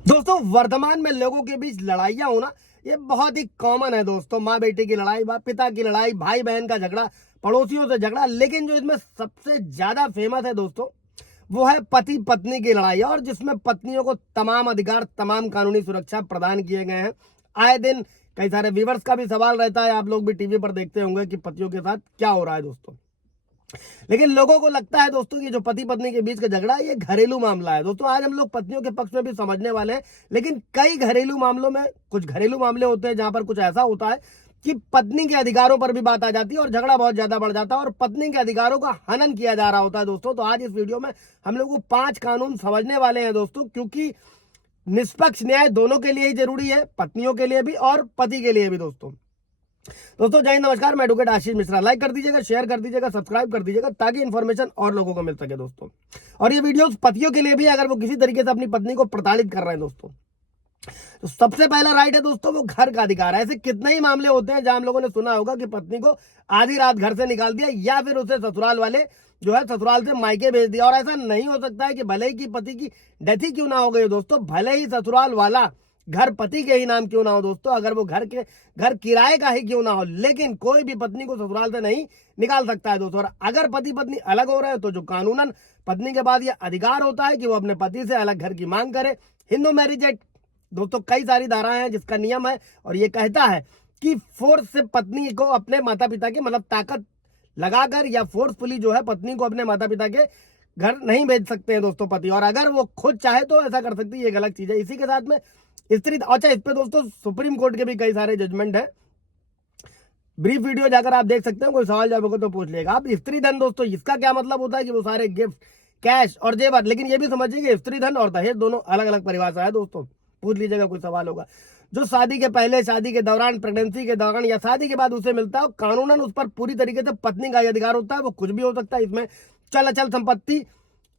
दोस्तों वर्तमान में लोगों के बीच लड़ाइयाँ होना ये बहुत ही कॉमन है। दोस्तों माँ बेटे की लड़ाई, बाप पिता की लड़ाई, भाई बहन का झगड़ा, पड़ोसियों से झगड़ा, लेकिन जो इसमें सबसे ज्यादा फेमस है दोस्तों वो है पति पत्नी की लड़ाई, और जिसमें पत्नियों को तमाम अधिकार, तमाम कानूनी सुरक्षा प्रदान किए गए हैं। आए दिन कई सारे व्यूवर्स का भी सवाल रहता है, आप लोग भी टीवी पर देखते होंगे कि पतियों के साथ क्या हो रहा है दोस्तों। लेकिन लोगों को लगता है दोस्तों कि जो पति पत्नी के बीच का झगड़ा है ये घरेलू मामला है। दोस्तों आज हम लोग पत्नियों के पक्ष में भी समझने वाले हैं, लेकिन कई घरेलू मामलों में कुछ घरेलू मामले होते हैं जहां पर कुछ ऐसा होता है कि पत्नी के अधिकारों पर भी बात आ जाती है और झगड़ा बहुत ज्यादा बढ़ जाता है और पत्नी के अधिकारों का हनन किया जा रहा होता है दोस्तों। तो आज इस वीडियो में हम लोग को 5 कानून समझने वाले हैं दोस्तों, क्योंकि निष्पक्ष न्याय दोनों के लिए ही जरूरी है, पत्नियों के लिए भी और पति के लिए भी। दोस्तों जय हिंद, नमस्कार, मैं एडवोकेट आशीष मिश्रा। लाइक कर दीजिएगा, शेयर कर दीजिएगा, सब्सक्राइब कर दीजिएगा ताकि इन्फॉर्मेशन और लोगों को मिल सके दोस्तों। और ये वीडियोस पतियों के लिए भी, अगर वो किसी तरीके से अपनी पत्नी को प्रताड़ित कर रहे हैं दोस्तों। तो सबसे पहला राइट है दोस्तों वो घर का अधिकार है। ऐसे कितने ही मामले होते हैं जहां हम लोगों ने सुना होगा कि पत्नी को आधी रात घर से निकाल दिया या फिर उसे ससुराल वाले जो है ससुराल से मायके भेज दिया। और ऐसा नहीं हो सकता है कि भले ही कि पति की डेथ ही क्यों ना हो गई दोस्तों, भले ही ससुराल वाला घर पति के ही नाम क्यों ना हो दोस्तों, अगर वो घर किराए का ही क्यों ना हो, लेकिन कोई भी पत्नी को ससुराल से नहीं निकाल सकता है दोस्तों। और अगर पति पत्नी अलग हो रहे हैं तो जो कानूनन पत्नी के बाद ये अधिकार होता है कि वो अपने पति से अलग घर की मांग करे। हिंदू मैरिज एक्ट दोस्तों कई सारी धाराएं हैं जिसका नियम है और ये कहता है कि फोर्स से पत्नी को अपने माता पिता के मतलब ताकत लगाकर या फोर्सफुली जो है पत्नी को अपने माता पिता के घर नहीं भेज सकते हैं दोस्तों पति। और अगर वो खुद चाहे तो ऐसा कर सकती है, ये गलत चीज है। इसी के साथ में स्त्री, अच्छा इस पे दोस्तों सुप्रीम कोर्ट के भी कई सारे जजमेंट है। ब्रीफ वीडियो जाकर आप देख सकते हैं, कोई सवाल जवाब होगा तो पूछ लेगा आप। स्त्री धन दोस्तों इसका क्या मतलब होता है कि वो सारे गिफ्ट, कैश और जेवर, लेकिन ये भी समझिए कि स्त्री धन और दहेज दोनों अलग अलग परिभाषा है दोस्तों, पूछ लीजिएगा कोई सवाल होगा। जो शादी के पहले, शादी के दौरान, प्रेगनेंसी के दौरान या शादी के बाद उसे मिलता है कानूनन उस पर पूरी तरीके से पत्नी का अधिकार होता है। वो कुछ भी हो सकता है, इसमें चल अचल संपत्ति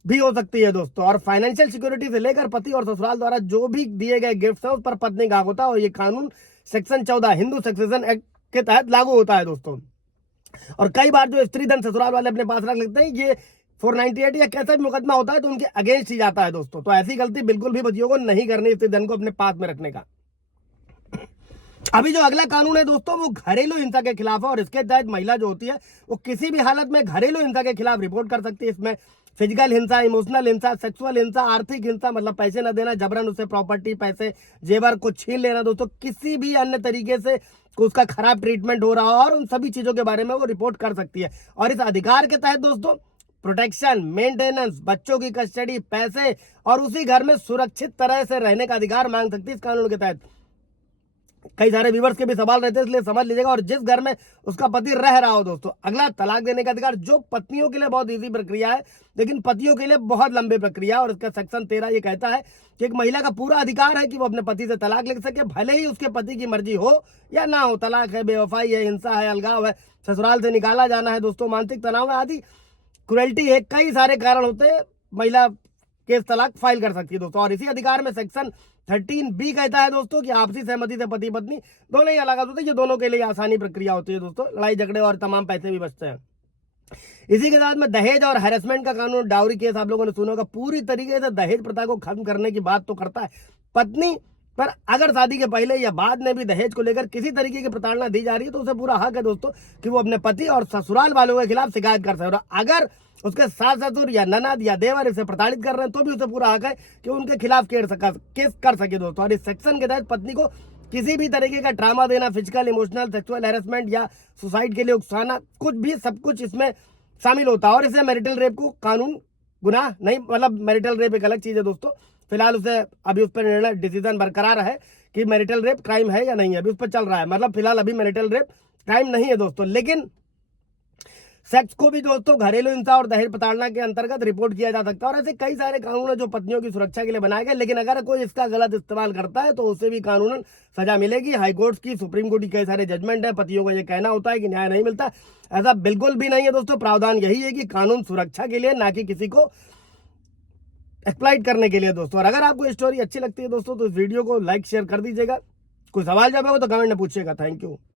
भी हो सकती है दोस्तों। और फाइनेंशियल सिक्योरिटी से लेकर पति और ससुराल द्वारा जो भी दिए गए गिफ्ट है उस पर पत्नी का हक होता है। और ये कानून सेक्शन 14 हिंदू सक्सेशन एक्ट के तहत लागू होता है दोस्तों। और कई बार जो स्त्री धन ससुराल वाले अपने पास रख लेते हैं, ये 498 या कैसा भी मुकदमा होता है तो उनके अगेंस्ट ही जाता है दोस्तों। तो ऐसी गलती बिल्कुल भी पतियों को नहीं करनी, स्त्री धन को अपने पास में रखने का। अभी जो अगला कानून है दोस्तों वो घरेलू हिंसा के खिलाफ है और इसके तहत महिला जो होती है वो किसी भी हालत में घरेलू हिंसा के खिलाफ रिपोर्ट कर सकती है। इसमें फिजिकल हिंसा, इमोशनल हिंसा, सेक्सुअल हिंसा, आर्थिक हिंसा मतलब पैसे न देना, जबरन उससे प्रॉपर्टी, पैसे, जेवर को छीन लेना दोस्तों, किसी भी अन्य तरीके से उसका खराब ट्रीटमेंट हो रहा हो, और उन सभी चीजों के बारे में वो रिपोर्ट कर सकती है। और इस अधिकार के तहत दोस्तों प्रोटेक्शन, मेंटेनेंस, बच्चों की कस्टडी, पैसे और उसी घर में सुरक्षित तरह से रहने का अधिकार मांग सकती है इस कानून के तहत। कई सारे व्यूवर्स के भी सवाल रहते हैं, इसलिए समझ लीजिएगा। और जिस घर में उसका पति रह रहा हो दोस्तों, अगला तलाक देने का अधिकार, जो पत्नियों के लिए बहुत इजी प्रक्रिया है लेकिन पतियों के लिए बहुत लंबी प्रक्रिया है। और इसका सेक्शन 13 ये कहता है कि एक महिला का पूरा अधिकार है कि वो अपने पति से तलाक ले सके, भले ही उसके पति की मर्जी हो या ना हो। तलाक है, बेवफाई है, हिंसा है, अलगाव है, ससुराल से निकाला जाना है दोस्तों, मानसिक तनाव है आदि, क्रुएल्टी है, कई सारे कारण होते हैं, महिला केस तलाक फाइल कर सकती है दोस्तों। और इसी अधिकार में सेक्शन 13B कहता है दोस्तों कि आपसी सहमति से पति पत्नी दोनों ही अलग होते हैं, ये दोनों के लिए आसानी प्रक्रिया होती है दोस्तों, लड़ाई झगड़े और तमाम पैसे भी बचते हैं। इसी के साथ में दहेज और हैरेसमेंट का कानून, डाउरी केस आप लोगों ने सुना होगा, पूरी तरीके से दहेज प्रथा को खत्म करने की बात तो करता है। पत्नी पर अगर शादी के पहले या बाद में भी दहेज को लेकर किसी तरीके की प्रताड़ना दी जा रही है तो उसे पूरा हक है दोस्तों कि वो अपने पति और ससुराल वालों के खिलाफ शिकायत कर सकता है। अगर उसके सास ससुर या ननद या देवर इसे प्रताड़ित कर रहे हैं तो भी उसे पूरा हक है कि उनके खिलाफ केस कर सके दोस्तों। और इस सेक्शन के तहत पत्नी को किसी भी तरीके का ट्रामा देना, फिजिकल, इमोशनल, सेक्सुअल हैरेसमेंट या सुसाइड के लिए उकसाना, कुछ भी, सब कुछ इसमें शामिल होता है। और इसे मैरिटल रेप को कानून गुनाह नहीं, मतलब मैरिटल रेप एक अलग चीज है दोस्तों। फिलहाल उसे अभी उस पर निर्णय, डिसीजन बरकरार है कि मैरिटल रेप क्राइम है या नहीं है, अभी उस पर चल रहा है। मतलब फिलहाल अभी मैरिटल रेप क्राइम नहीं है दोस्तों, लेकिन सेक्स को भी दोस्तों घरेलू हिंसा और दहेज प्रताड़ना के अंतर्गत रिपोर्ट किया जा सकता है। और ऐसे कई सारे कानून है जो पत्नियों की सुरक्षा के लिए बनाए गए, लेकिन अगर कोई इसका गलत इस्तेमाल करता है तो उसे भी कानूनन सजा मिलेगी। हाई कोर्ट की, सुप्रीम कोर्ट की कई सारे जजमेंट है। पतियों का ये कहना होता है कि न्याय नहीं मिलता, ऐसा बिल्कुल भी नहीं है दोस्तों। प्रावधान यही है कि कानून सुरक्षा के लिए, ना कि किसी को एक्सप्लॉइट करने के लिए दोस्तों। और अगर आपको स्टोरी अच्छी लगती है दोस्तों तो इस वीडियो को लाइक शेयर कर दीजिएगा। कोई सवाल जवाब हो तो कमेंट में पूछिएगा। Thank you.